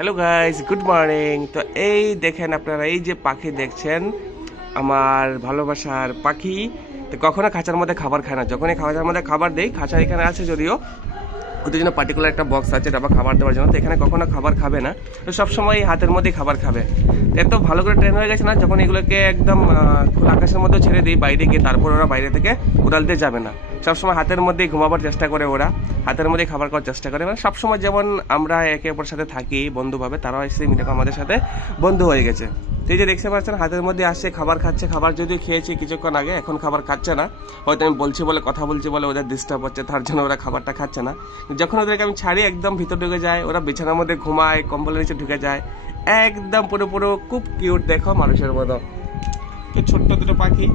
Hello guys, good morning. তো এই দেখেন আপনারা, এই যে পাখি দেখছেন, আমার ভালোবাসার পাখি। তো কখনো খাঁচার মধ্যে খাবার খায় না। যখনই খাঁচার মধ্যে খাবার দেই, খাঁচা এখানে আছে যদিও, ওদের জন্য পার্টিকুলার একটা বক্স আছে ডাবা খাবার দেওয়ার জন্য। তো এখানে কখনো খাবার খাবে না, তো সবসময় হাতের মধ্যেই খাবার খাবে। এত ভালো করে ট্রেন হয়ে গেছে না, যখন এগুলোকে একদম খোলা আকাশের মধ্যে ছেড়ে দিই বাইরে গিয়ে, তারপর ওরা বাইরে থেকে উড়াল দিয়ে যাবে না। সবসময় হাতের মধ্যেই ঘুমাবার চেষ্টা করে, ওরা হাতের মধ্যেই খাবার খাওয়ার চেষ্টা করে। মানে সবসময় যেমন আমরা একে অপরের সাথে থাকি বন্ধুভাবে, তারাও এসে এরকম আমাদের সাথে বন্ধু হয়ে গেছে। তো এই যে দেখতে পাচ্ছেন, হাতের মধ্যে আসছে, খাবার খাচ্ছে। খাবার যদিও খেয়েছি কিছুক্ষণ আগে, এখন খাবার খাচ্ছে না। হয়তো আমি বলছি বলে, কথা বলছি বলে ওদের ডিস্টার্ব হচ্ছে, তার জন্য ওরা খাবারটা খাচ্ছে না। যখন ওদেরকে আমি ছাড়ি, একদম ভিতর ঢুকে যায়, ওরা বিছানার মধ্যে ঘুমায়, কম্বলের নিচে ঢুকে যায়, একদম পুরো খুব কিউট, দেখো মানুষের মতো। তো ছোট্ট দুটো পাখি,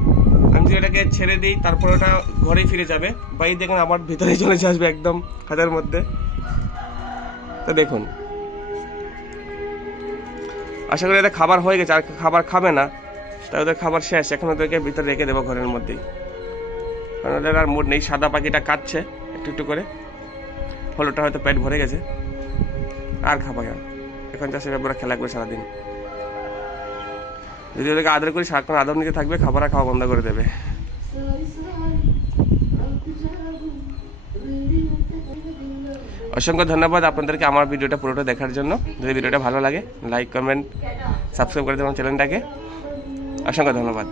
আমি যদি এটাকে ছেড়ে দিই, তারপর ওটা ঘরেই ফিরে যাবে। বাইরে দেখেন আবার ভিতরে চলে আসবে একদম হাতের মধ্যে। তো দেখুন, আশা করি এদের খাবার হয়ে গেছে, আর খাবার খাবে না। তাই ওদের খাবার শেষ, এখন ওদেরকে ভিতরে রেখে দেবো ঘরের মধ্যেই, কারণ ওদের আর মুড নেই। সাদা পাখিটা কাটছে একটু একটু করে, হলোটা হয়তো পেট ভরে গেছে, আর খাবে না। এখন চাষের ব্যাপারে খেলা করে সারাদিন। যদি ওদেরকে আদর করি, সারাক্ষণ আদর নিতে থাকবে, খাবার আর খাওয়া বন্ধ করে দেবে। অসংখ্য ধন্যবাদ আপনাদেরকে আমার ভিডিওটা পুরোটা দেখার জন্য। যদি ভিডিওটা ভালো লাগে, লাইক, কমেন্ট, সাবস্ক্রাইব করে দেবেন চ্যানেলটাকে। অসংখ্য ধন্যবাদ।